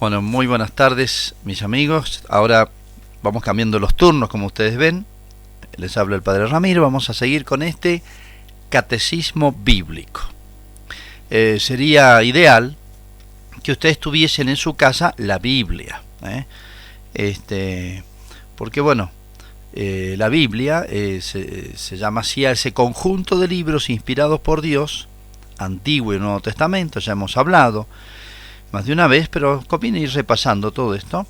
Bueno, muy buenas tardes, mis amigos. Ahora vamos cambiando los turnos, como ustedes ven. Les habla el Padre Ramiro. Vamos a seguir con este catecismo bíblico. Sería ideal que ustedes tuviesen en su casa la Biblia, porque bueno, la Biblia se llama así a ese conjunto de libros inspirados por Dios, Antiguo y Nuevo Testamento. Ya hemos hablado más de una vez, pero conviene ir repasando todo esto,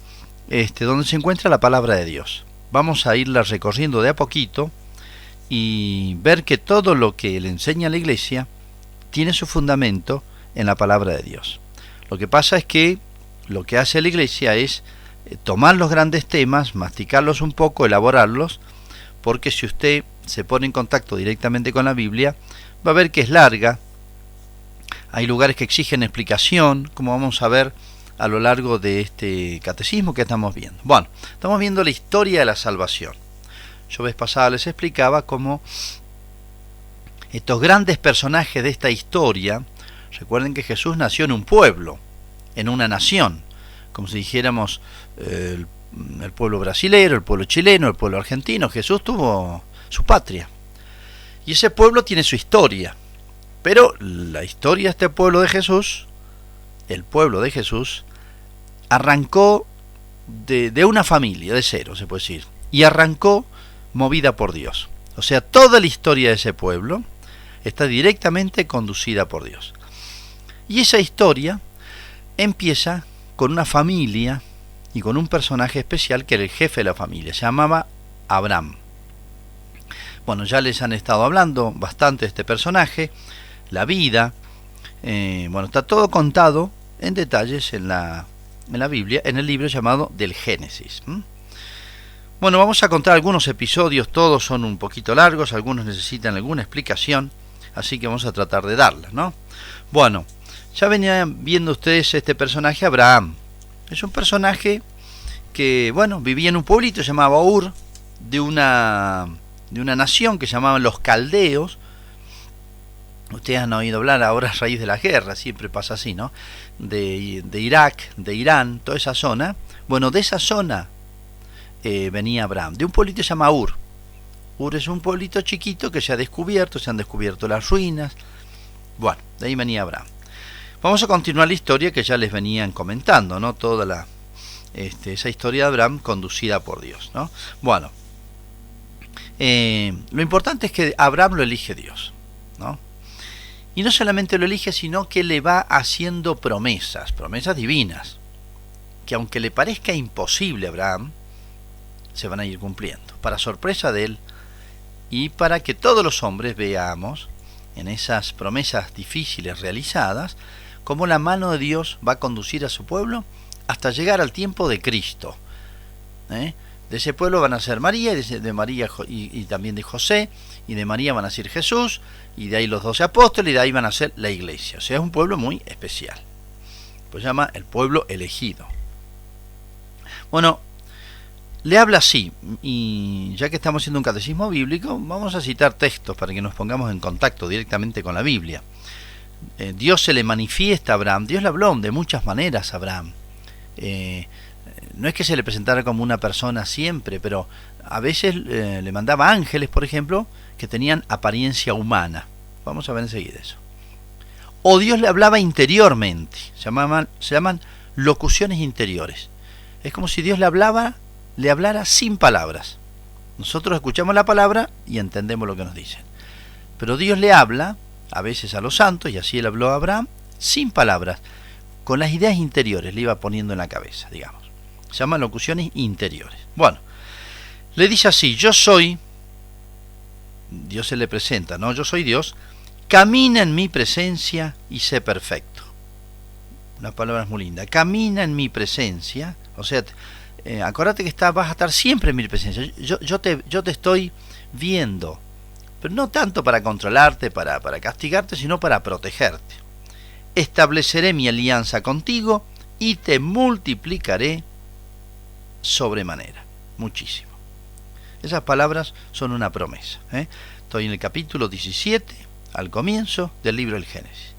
donde se encuentra la palabra de Dios. Vamos a irla recorriendo de a poquito y ver que todo lo que le enseña la Iglesia tiene su fundamento en la palabra de Dios. Lo que pasa es que lo que hace la Iglesia es tomar los grandes temas, masticarlos un poco, elaborarlos, porque si usted se pone en contacto directamente con la Biblia, va a ver que es larga. Hay lugares que exigen explicación, como vamos a ver a lo largo de este catecismo que estamos viendo. Bueno, estamos viendo la historia de la salvación. Yo vez pasada les explicaba cómo estos grandes personajes de esta historia, recuerden que Jesús nació en un pueblo, en una nación, como si dijéramos el pueblo brasilero, el pueblo chileno, el pueblo argentino. Jesús tuvo su patria. Y ese pueblo tiene su historia. Pero la historia de este pueblo de Jesús, el pueblo de Jesús, arrancó de una familia, de cero se puede decir, y arrancó movida por Dios. O sea, toda la historia de ese pueblo está directamente conducida por Dios. Y esa historia empieza con una familia y con un personaje especial que era el jefe de la familia, se llamaba Abraham. Bueno, ya les han estado hablando bastante de este personaje, la vida, está todo contado en detalles en la Biblia, en el libro llamado del Génesis. Bueno, vamos a contar algunos episodios, todos son un poquito largos, algunos necesitan alguna explicación, así que vamos a tratar de darla, ¿no? Bueno, ya venían viendo ustedes este personaje, Abraham. Es un personaje que, vivía en un pueblito llamado Ur, de una nación que llamaban los caldeos. Ustedes han oído hablar ahora a raíz de la guerra, siempre pasa así, ¿no? De Irak, de Irán, toda esa zona. Bueno, de esa zona venía Abraham, de un pueblito que se llama Ur. Ur es un pueblito chiquito que se han descubierto las ruinas. Bueno, de ahí venía Abraham. Vamos a continuar la historia que ya les venían comentando, ¿no? Toda esa historia de Abraham conducida por Dios, ¿no? Bueno, lo importante es que Abraham lo elige Dios, ¿no? Y no solamente lo elige, sino que le va haciendo promesas divinas, que aunque le parezca imposible a Abraham, se van a ir cumpliendo, para sorpresa de él, y para que todos los hombres veamos en esas promesas difíciles realizadas, cómo la mano de Dios va a conducir a su pueblo hasta llegar al tiempo de Cristo. De ese pueblo van a ser María, y de María y también de José, y de María van a ser Jesús, y de ahí los 12 apóstoles, y de ahí van a ser la iglesia. O sea, es un pueblo muy especial. Pues se llama el pueblo elegido. Bueno, le habla así, y ya que estamos haciendo un catecismo bíblico, vamos a citar textos para que nos pongamos en contacto directamente con la Biblia. Dios se le manifiesta a Abraham, Dios le habló de muchas maneras a Abraham. No es que se le presentara como una persona siempre, pero a veces le mandaba ángeles, por ejemplo, que tenían apariencia humana. Vamos a ver enseguida eso. O Dios le hablaba interiormente, se llaman locuciones interiores. Es como si Dios le hablara sin palabras. Nosotros escuchamos la palabra y entendemos lo que nos dicen. Pero Dios le habla, a veces a los santos, y así él habló a Abraham, sin palabras, con las ideas interiores, le iba poniendo en la cabeza, digamos. Se llaman locuciones interiores. Bueno, le dice así: yo soy, Dios se le presenta, ¿no? Yo soy Dios, camina en mi presencia y sé perfecto. Una palabra muy linda. Camina en mi presencia, o sea, acuérdate que vas a estar siempre en mi presencia. Yo te estoy viendo, pero no tanto para controlarte, para castigarte, sino para protegerte. Estableceré mi alianza contigo y te multiplicaré sobremanera, muchísimo. Esas palabras son una promesa. Estoy en el capítulo 17, al comienzo del libro del Génesis.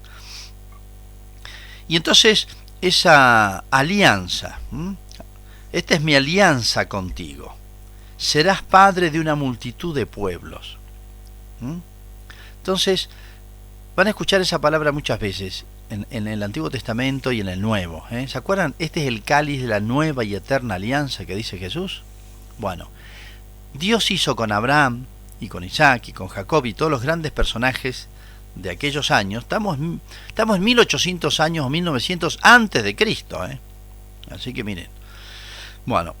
Y entonces esa alianza. Esta es mi alianza contigo. Serás padre de una multitud de pueblos. Entonces, van a escuchar esa palabra muchas veces en el Antiguo Testamento y en el Nuevo. ¿Se acuerdan? Este es el cáliz de la nueva y eterna alianza que dice Jesús. Bueno, Dios hizo con Abraham y con Isaac y con Jacob y todos los grandes personajes de aquellos años. Estamos en 1800 años o 1900 antes de Cristo. Así que miren. Bueno,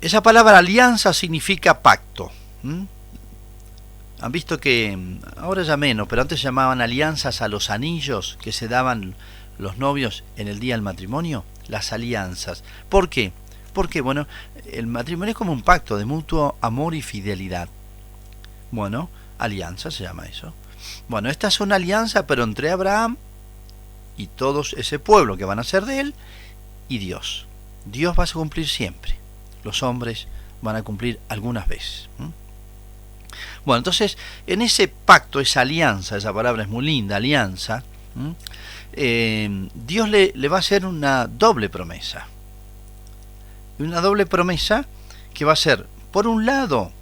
esa palabra alianza significa pacto. Han visto que ahora ya menos, pero antes se llamaban alianzas a los anillos que se daban los novios en el día del matrimonio. Las alianzas. ¿Por qué? Porque, bueno, el matrimonio es como un pacto de mutuo amor y fidelidad. Bueno, alianza se llama eso. Bueno, esta es una alianza, pero entre Abraham y todo ese pueblo que van a ser de él y Dios. Dios va a cumplir siempre. Los hombres van a cumplir algunas veces. Bueno, entonces, en ese pacto, esa alianza, esa palabra es muy linda, alianza, Dios le va a hacer una doble promesa. Una doble promesa que va a ser, por un lado,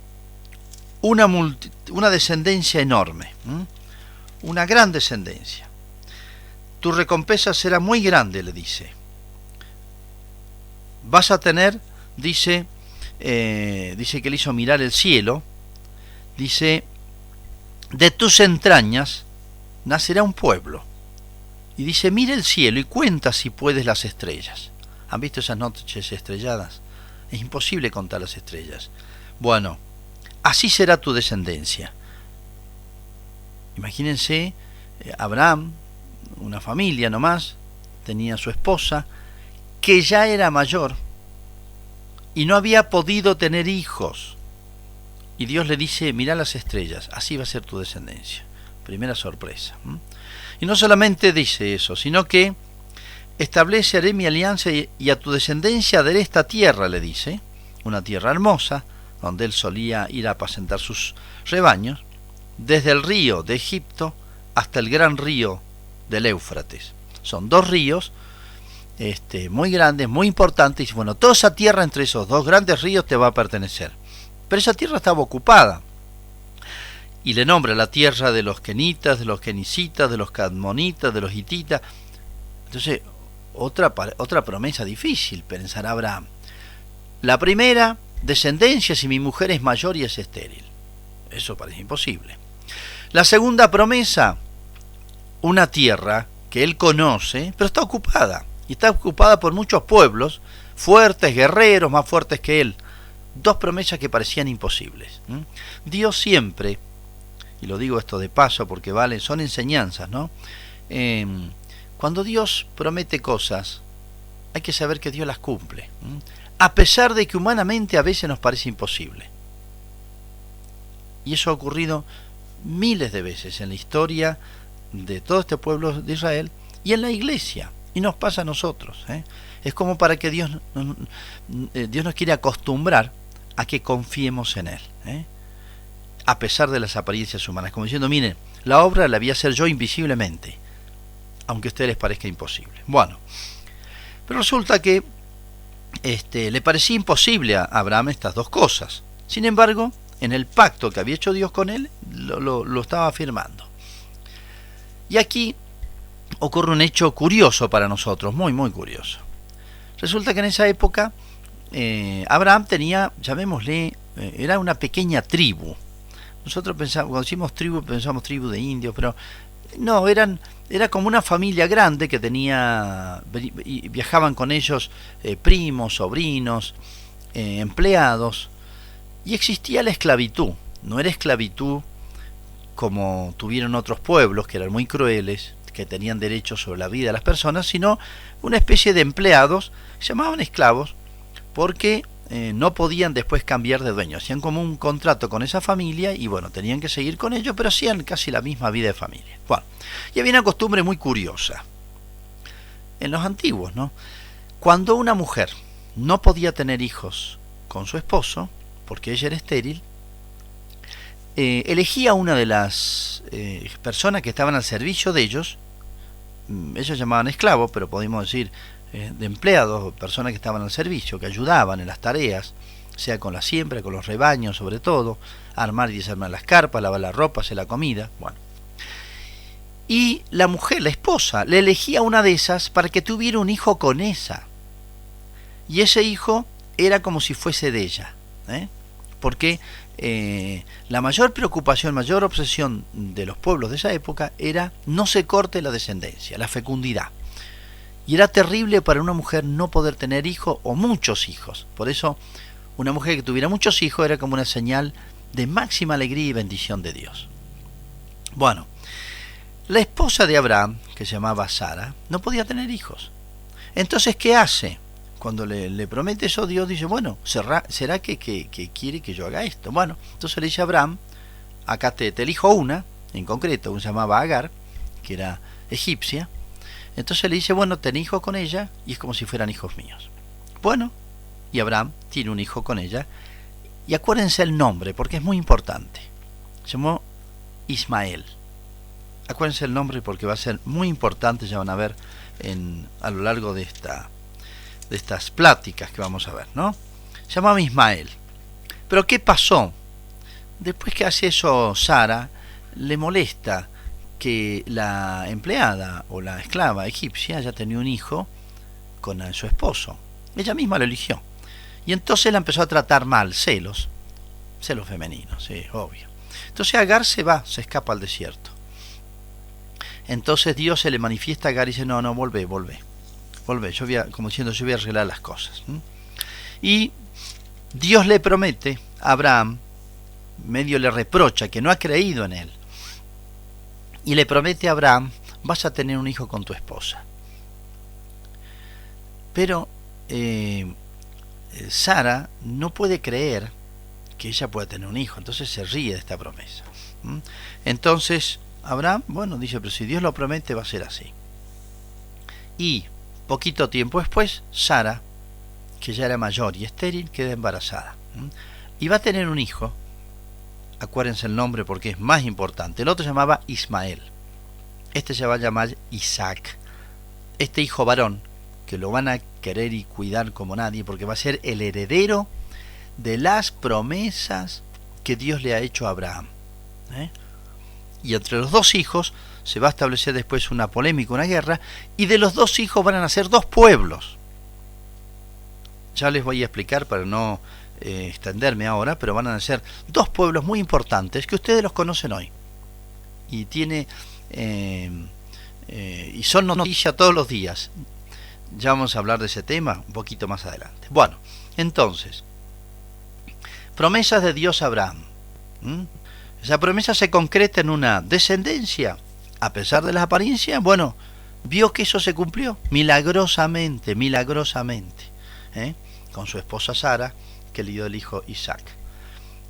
una descendencia enorme, una gran descendencia. Tu recompensa será muy grande, le dice. Vas a tener, dice que le hizo mirar el cielo, dice, de tus entrañas nacerá un pueblo. Y dice, mira el cielo y cuenta si puedes las estrellas. ¿Han visto esas noches estrelladas? Es imposible contar las estrellas. Bueno, así será tu descendencia. Imagínense, Abraham, una familia nomás, tenía su esposa, que ya era mayor, y no había podido tener hijos. Y Dios le dice, mirá las estrellas, así va a ser tu descendencia. Primera sorpresa. Y no solamente dice eso, sino que estableceré mi alianza y a tu descendencia daré esta tierra, le dice, una tierra hermosa, donde él solía ir a apacentar sus rebaños, desde el río de Egipto hasta el gran río del Éufrates. Son dos ríos muy grandes, muy importantes, y bueno, toda esa tierra entre esos dos grandes ríos te va a pertenecer. Pero esa tierra estaba ocupada. Y le nombra la tierra de los kenitas, de los kenicitas, de los cadmonitas, de los hititas. Entonces, otra promesa difícil, pensará Abraham. La primera, descendencia si mi mujer es mayor y es estéril. Eso parece imposible. La segunda promesa, una tierra que él conoce, pero está ocupada. Y está ocupada por muchos pueblos, fuertes, guerreros, más fuertes que él. Dos promesas que parecían imposibles. Dios siempre, y lo digo esto de paso porque vale, son enseñanzas, ¿no? Cuando Dios promete cosas, hay que saber que Dios las cumple, a pesar de que humanamente a veces nos parece imposible. Y eso ha ocurrido miles de veces en la historia de todo este pueblo de Israel y en la iglesia, y nos pasa a nosotros. Es como para que Dios nos quiere acostumbrar a que confiemos en Él, a pesar de las apariencias humanas, como diciendo, miren, la obra la voy a hacer yo invisiblemente, aunque a ustedes les parezca imposible. Bueno, pero resulta que le parecía imposible a Abraham estas dos cosas. Sin embargo, en el pacto que había hecho Dios con él, lo estaba afirmando. Y aquí ocurre un hecho curioso para nosotros, muy, muy curioso. Resulta que en esa época Abraham tenía, llamémosle, era una pequeña tribu. Nosotros pensamos, cuando decimos tribu, pensamos tribu de indios, pero no, era como una familia grande que tenía, y viajaban con ellos primos, sobrinos, empleados, y existía la esclavitud. No era esclavitud como tuvieron otros pueblos, que eran muy crueles, que tenían derechos sobre la vida de las personas, sino una especie de empleados, se llamaban esclavos, porque no podían después cambiar de dueño. Hacían como un contrato con esa familia y bueno, tenían que seguir con ellos, pero hacían casi la misma vida de familia. Bueno, y había una costumbre muy curiosa en los antiguos, ¿no? Cuando una mujer no podía tener hijos con su esposo, porque ella era estéril, elegía a una de las personas que estaban al servicio de ellos. Ellos llamaban esclavos, pero podemos decir de empleados, personas que estaban al servicio, que ayudaban en las tareas, sea con la siembra, con los rebaños sobre todo, armar y desarmar las carpas, lavar la ropa, hacer la comida, bueno. Y la mujer, la esposa, le elegía una de esas para que tuviera un hijo con esa. Y ese hijo era como si fuese de ella, porque la mayor preocupación, mayor obsesión de los pueblos de esa época era no se corte la descendencia, la fecundidad. Y era terrible para una mujer no poder tener hijos o muchos hijos. Por eso una mujer que tuviera muchos hijos era como una señal de máxima alegría y bendición de Dios. Bueno, la esposa de Abraham, que se llamaba Sara, no podía tener hijos. Entonces, ¿qué hace? Cuando le promete eso, Dios dice, bueno, ¿será que quiere que yo haga esto? Bueno, entonces le dice a Abraham, acá te elijo una, en concreto, una se llamaba Agar, que era egipcia. Entonces le dice, bueno, ten hijos con ella, y es como si fueran hijos míos. Bueno, y Abraham tiene un hijo con ella, y acuérdense el nombre, porque es muy importante. Se llamó Ismael. Acuérdense el nombre porque va a ser muy importante, ya van a ver a lo largo de estas pláticas que vamos a ver, ¿no? Se llamaba Ismael. Pero ¿qué pasó? Después que hace eso Sara, le molesta que la empleada o la esclava egipcia ya tenía un hijo con su esposo. Ella misma lo eligió. Y entonces la empezó a tratar mal, celos femeninos, sí, obvio. Entonces Agar se escapa al desierto. Entonces Dios se le manifiesta a Agar y dice, no, volvé, yo como diciendo, yo voy a arreglar las cosas. Y Dios le promete a Abraham, medio le reprocha que no ha creído en él, y le promete a Abraham, vas a tener un hijo con tu esposa. Pero Sara no puede creer que ella pueda tener un hijo, entonces se ríe de esta promesa. Entonces Abraham, bueno, dice, pero si Dios lo promete va a ser así. Y poquito tiempo después, Sara, que ya era mayor y estéril, queda embarazada. Y va a tener un hijo, acuérdense el nombre porque es más importante. El otro se llamaba Ismael. Este se va a llamar Isaac. Este hijo varón, que lo van a querer y cuidar como nadie, porque va a ser el heredero de las promesas que Dios le ha hecho a Abraham. Y entre los dos hijos se va a establecer después una polémica, una guerra, y de los dos hijos van a nacer dos pueblos. Ya les voy a explicar para no extenderme ahora, pero van a nacer dos pueblos muy importantes que ustedes los conocen hoy. Y y son noticia todos los días. Ya vamos a hablar de ese tema un poquito más adelante. Bueno, entonces, promesas de Dios a Abraham. Esa promesa se concreta en una descendencia. A pesar de las apariencias, bueno, vio que eso se cumplió milagrosamente, con su esposa Sara, que le dio el hijo Isaac.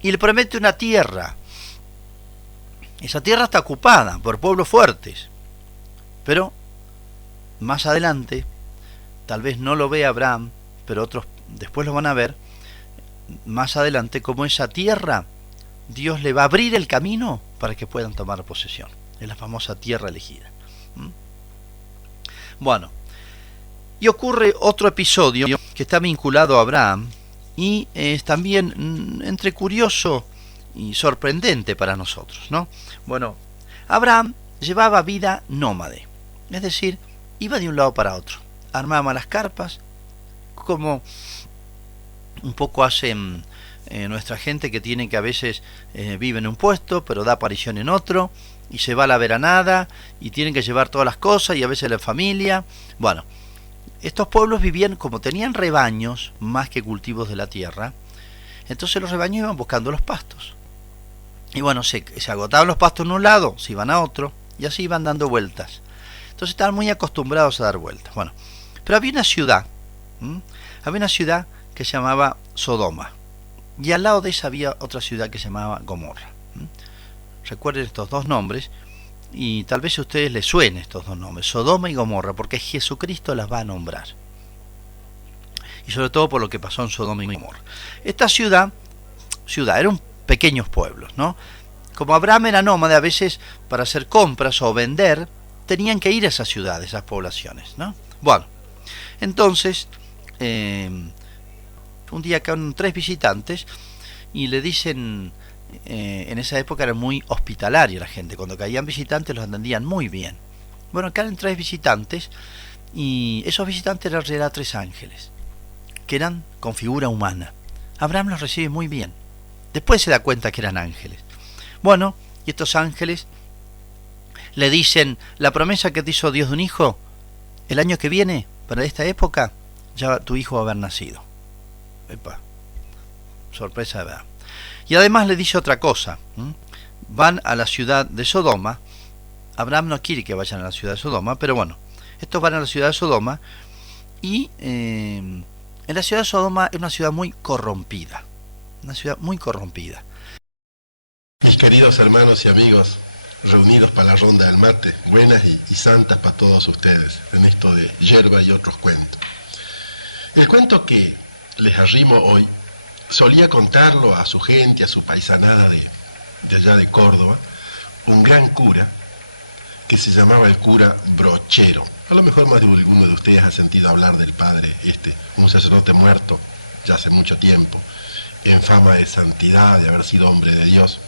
Y le promete una tierra. Esa tierra está ocupada por pueblos fuertes. Pero más adelante, tal vez no lo vea Abraham, pero otros después lo van a ver, más adelante, como esa tierra, Dios le va a abrir el camino para que puedan tomar posesión. Es la famosa tierra elegida. Bueno, y ocurre otro episodio que está vinculado a Abraham y es también entre curioso y sorprendente para nosotros, ¿no? Bueno, Abraham llevaba vida nómade, es decir, iba de un lado para otro, armaba las carpas, como un poco hacen nuestra gente que tiene que a veces vive en un puesto pero da aparición en otro y se va a la veranada y tienen que llevar todas las cosas y a veces la familia. Bueno, estos pueblos vivían como tenían rebaños más que cultivos de la tierra, entonces los rebaños iban buscando los pastos y bueno, se agotaban los pastos en un lado, se iban a otro y así iban dando vueltas. Entonces estaban muy acostumbrados a dar vueltas. Bueno, pero había una ciudad que se llamaba Sodoma. Y al lado de esa había otra ciudad que se llamaba Gomorra. Recuerden estos dos nombres y tal vez a ustedes les suenen estos dos nombres, Sodoma y Gomorra, porque Jesucristo las va a nombrar. Y sobre todo por lo que pasó en Sodoma y Gomorra. Esta ciudad eran pequeños pueblos, ¿no? Como Abraham era nómade, a veces para hacer compras o vender, tenían que ir a esas ciudades, esas poblaciones, ¿no? Bueno, Entonces, un día caen 3 visitantes y le dicen, en esa época era muy hospitalaria la gente, cuando caían visitantes los atendían muy bien. Bueno, caen 3 visitantes y esos visitantes eran 3 ángeles, que eran con figura humana. Abraham los recibe muy bien. Después se da cuenta que eran ángeles. Bueno, y estos ángeles le dicen, la promesa que te hizo Dios de un hijo, el año que viene, para esta época, ya tu hijo va a haber nacido. Epa, sorpresa de verdad. Y además le dice otra cosa. Van a la ciudad de Sodoma. Abraham no quiere que vayan a la ciudad de Sodoma, pero bueno, estos van a la ciudad de Sodoma y en la ciudad de Sodoma es una ciudad muy corrompida. Una ciudad muy corrompida. Mis queridos hermanos y amigos, reunidos para la ronda del mate, buenas y santas para todos ustedes, en esto de yerba y otros cuentos. El cuento que les arrimo hoy, solía contarlo a su gente, a su paisanada de allá de Córdoba, un gran cura que se llamaba el cura Brochero. A lo mejor más de alguno de ustedes ha sentido hablar del padre un sacerdote muerto ya hace mucho tiempo, en fama de santidad, de haber sido hombre de Dios.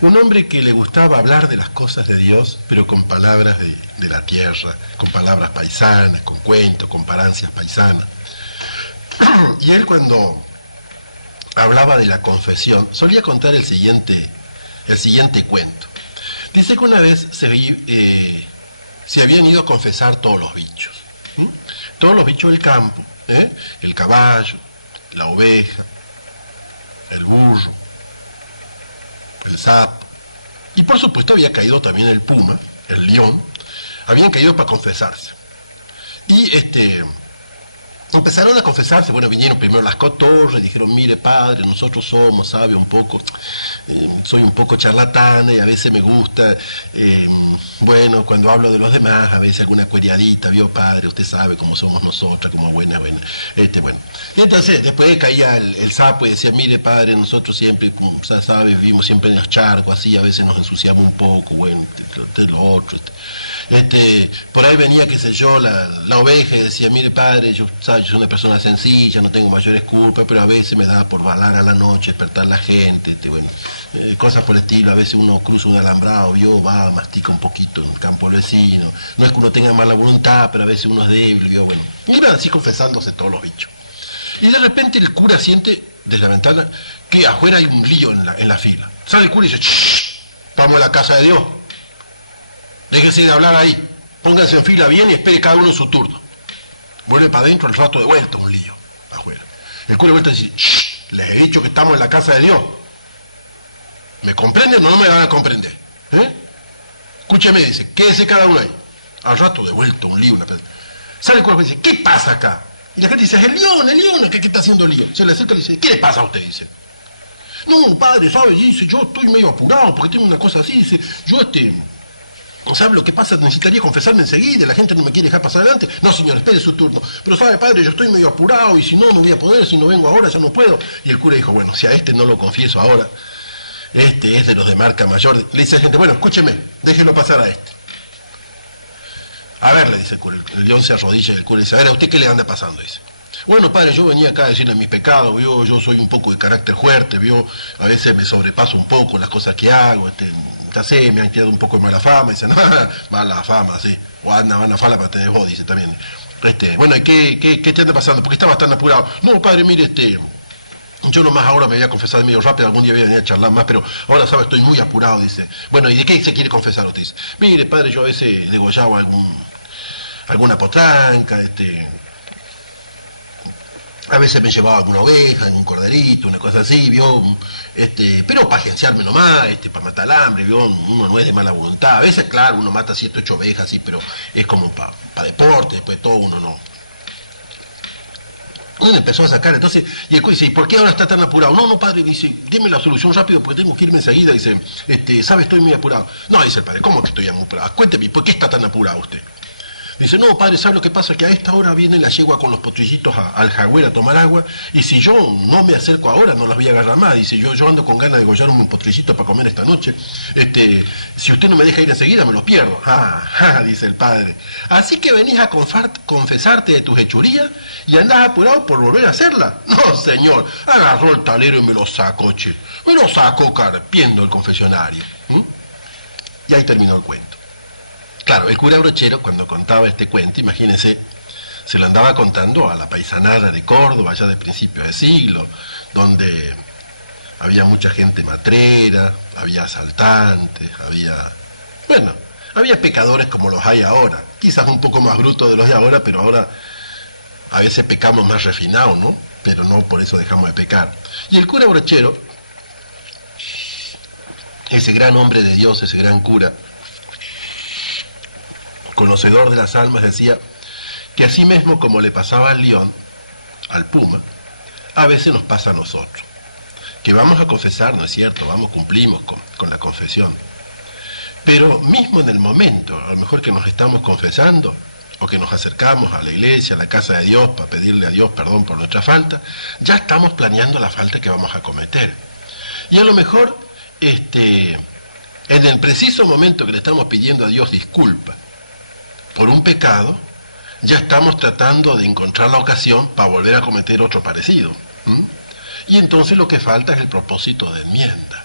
Un hombre que le gustaba hablar de las cosas de Dios, pero con palabras de la tierra, con palabras paisanas, con cuentos, con parancias paisanas. Y él, cuando hablaba de la confesión, solía contar el siguiente cuento. Dice que una vez se habían ido a confesar todos los bichos. Todos los bichos del campo, el caballo, la oveja, el burro, el sapo, y por supuesto había caído también el puma, el león, habían caído para confesarse. Y empezaron a confesarse. Bueno, vinieron primero las cotorras, dijeron, mire padre, nosotros somos, sabe, un poco, soy un poco charlatana y a veces me gusta, bueno, cuando hablo de los demás, a veces alguna cueriadita, vio padre, usted sabe cómo somos nosotras, como buena. Bueno. Y entonces después caía el sapo y decía, mire padre, nosotros siempre, sabe, vivimos siempre en los charcos, así, a veces nos ensuciamos un poco, bueno, de lo otro. Por ahí venía, qué sé yo, la oveja y decía, mire padre, yo soy una persona sencilla, no tengo mayores culpas, pero a veces me da por balar a la noche, despertar a la gente, cosas por el estilo. A veces uno cruza un alambrado, va, mastica un poquito en el campo del vecino. No es que uno tenga mala voluntad, pero a veces uno es débil, bueno. Y iban así confesándose todos los bichos. Y de repente el cura siente desde la ventana que afuera hay un lío en la fila. Sale el cura y dice, ¡shh! Vamos a la casa de Dios. Déjese de hablar ahí, pónganse en fila bien y espere cada uno su turno. Vuelve para adentro, al rato de vuelta un lío, afuera. El cura de vuelta dice, shh, les he dicho que estamos en la casa de Dios. ¿Me comprenden o no me van a comprender? Escúcheme, dice, quédese cada uno ahí. Al rato de vuelta un lío, Sale el cura y dice, ¿qué pasa acá? Y la gente dice, el león, ¿qué está haciendo lío? Se le acerca y le dice, ¿qué le pasa a usted? Dice, no, padre, ¿sabe? Dice, yo estoy medio apurado porque tengo una cosa así, dice, yo ¿sabe lo que pasa? Necesitaría confesarme enseguida, la gente no me quiere dejar pasar adelante. No, señor, espere su turno. Pero sabe, padre, yo estoy medio apurado y si no voy a poder, si no vengo ahora ya no puedo. Y el cura dijo, bueno, si a no lo confieso ahora, es de los de marca mayor. Le dice a la gente, bueno, escúcheme, déjelo pasar a este. A ver, le dice el cura, el león se arrodilla y el cura dice, a ver, ¿a usted qué le anda pasando? Dice, bueno, padre, yo venía acá a decirle mis pecados, yo soy un poco de carácter fuerte, a veces me sobrepaso un poco las cosas que hago, ya sé, me han quedado un poco de mala fama. Dice, no, mala fama, sí, o anda, mala fama para tener vos, dice también. Bueno, ¿y qué te anda pasando? ¿Por qué estabas tan apurado? No, padre, mire, yo nomás ahora me voy a confesar medio rápido, algún día voy a venir a charlar más, pero ahora, ¿sabes? Estoy muy apurado, dice. Bueno, ¿y de qué se quiere confesar usted? Dice, mire, padre, yo a veces degollaba alguna potranca, a veces me llevaba alguna oveja, un corderito, una cosa así, pero para agenciarme nomás, para matar el hambre, uno no es de mala voluntad. A veces, claro, uno mata 7, 8 ovejas, sí, pero es como para deporte, después todo uno no. Uno empezó a sacar, entonces, y el juez dice, ¿y por qué ahora está tan apurado? No, padre, dice, dime la solución rápido porque tengo que irme enseguida. Dice, ¿sabe? Estoy muy apurado. No, dice el padre, ¿cómo que estoy muy apurado? Cuénteme, ¿por qué está tan apurado usted? Dice, no, padre, ¿sabe lo que pasa? Que a esta hora viene la yegua con los potrillitos al jagüer a tomar agua, y si yo no me acerco ahora, no las voy a agarrar más. Dice, yo ando con ganas de degollarme un potrillito para comer esta noche. Si usted no me deja ir enseguida, me lo pierdo. Dice el padre. Así que venís a confesarte de tus hechurías y andás apurado por volver a hacerla. No, señor, agarró el talero y me lo sacó, che. Me lo sacó carpiendo el confesionario. Y ahí terminó el cuento. Claro, el cura Brochero, cuando contaba este cuento, imagínense, se lo andaba contando a la paisanada de Córdoba, allá de principios de siglo, donde había mucha gente matrera, había asaltantes, había pecadores como los hay ahora, quizás un poco más brutos de los de ahora, pero ahora a veces pecamos más refinados, ¿no? Pero no por eso dejamos de pecar. Y el cura Brochero, ese gran hombre de Dios, ese gran cura, conocedor de las almas, decía que así mismo como le pasaba al león, al puma, a veces nos pasa a nosotros, que vamos a confesar, ¿no es cierto? Cumplimos con la confesión, pero mismo en el momento, a lo mejor que nos estamos confesando, o que nos acercamos a la iglesia, a la casa de Dios, para pedirle a Dios perdón por nuestra falta, ya estamos planeando la falta que vamos a cometer, y a lo mejor, en el preciso momento que le estamos pidiendo a Dios disculpas por un pecado, ya estamos tratando de encontrar la ocasión para volver a cometer otro parecido. Y entonces lo que falta es el propósito de enmienda.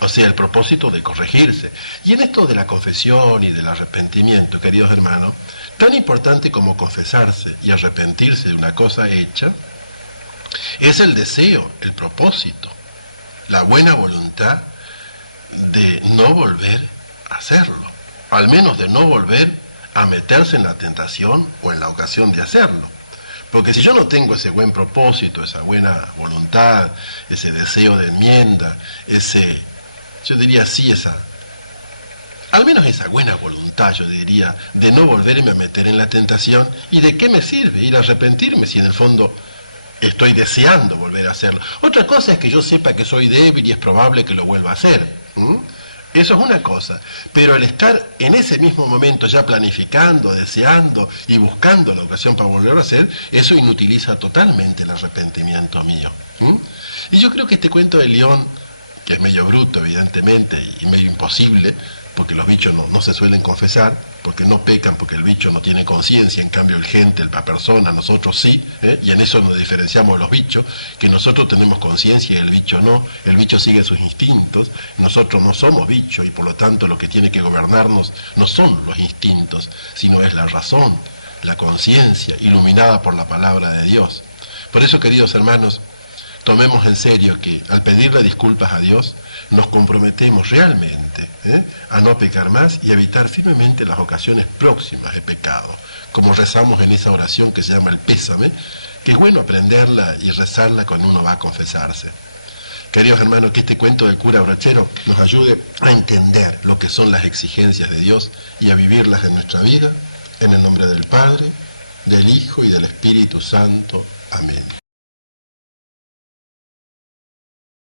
O sea, el propósito de corregirse. Y en esto de la confesión y del arrepentimiento, queridos hermanos, tan importante como confesarse y arrepentirse de una cosa hecha, es el deseo, el propósito, la buena voluntad de no volver a hacerlo. Al menos de no volver a meterse en la tentación o en la ocasión de hacerlo. Porque si yo no tengo ese buen propósito, esa buena voluntad, ese deseo de enmienda, yo diría así, al menos esa buena voluntad, yo diría, de no volverme a meter en la tentación, ¿y de qué me sirve ir a arrepentirme si en el fondo estoy deseando volver a hacerlo? Otra cosa es que yo sepa que soy débil y es probable que lo vuelva a hacer. Eso es una cosa, pero el estar en ese mismo momento ya planificando, deseando y buscando la ocasión para volver a hacer, eso inutiliza totalmente el arrepentimiento mío. Y yo creo que este cuento del león, que es medio bruto evidentemente y medio imposible, porque los bichos no se suelen confesar, porque no pecan, porque el bicho no tiene conciencia, en cambio la persona, nosotros sí, y en eso nos diferenciamos de los bichos, que nosotros tenemos conciencia y el bicho no, el bicho sigue sus instintos, nosotros no somos bichos y por lo tanto lo que tiene que gobernarnos no son los instintos, sino es la razón, la conciencia iluminada por la palabra de Dios. Por eso, queridos hermanos, tomemos en serio que al pedirle disculpas a Dios, nos comprometemos realmente a no pecar más y a evitar firmemente las ocasiones próximas de pecado, como rezamos en esa oración que se llama el pésame, que es bueno aprenderla y rezarla cuando uno va a confesarse. Queridos hermanos, que este cuento del cura Brochero nos ayude a entender lo que son las exigencias de Dios y a vivirlas en nuestra vida, en el nombre del Padre, del Hijo y del Espíritu Santo. Amén.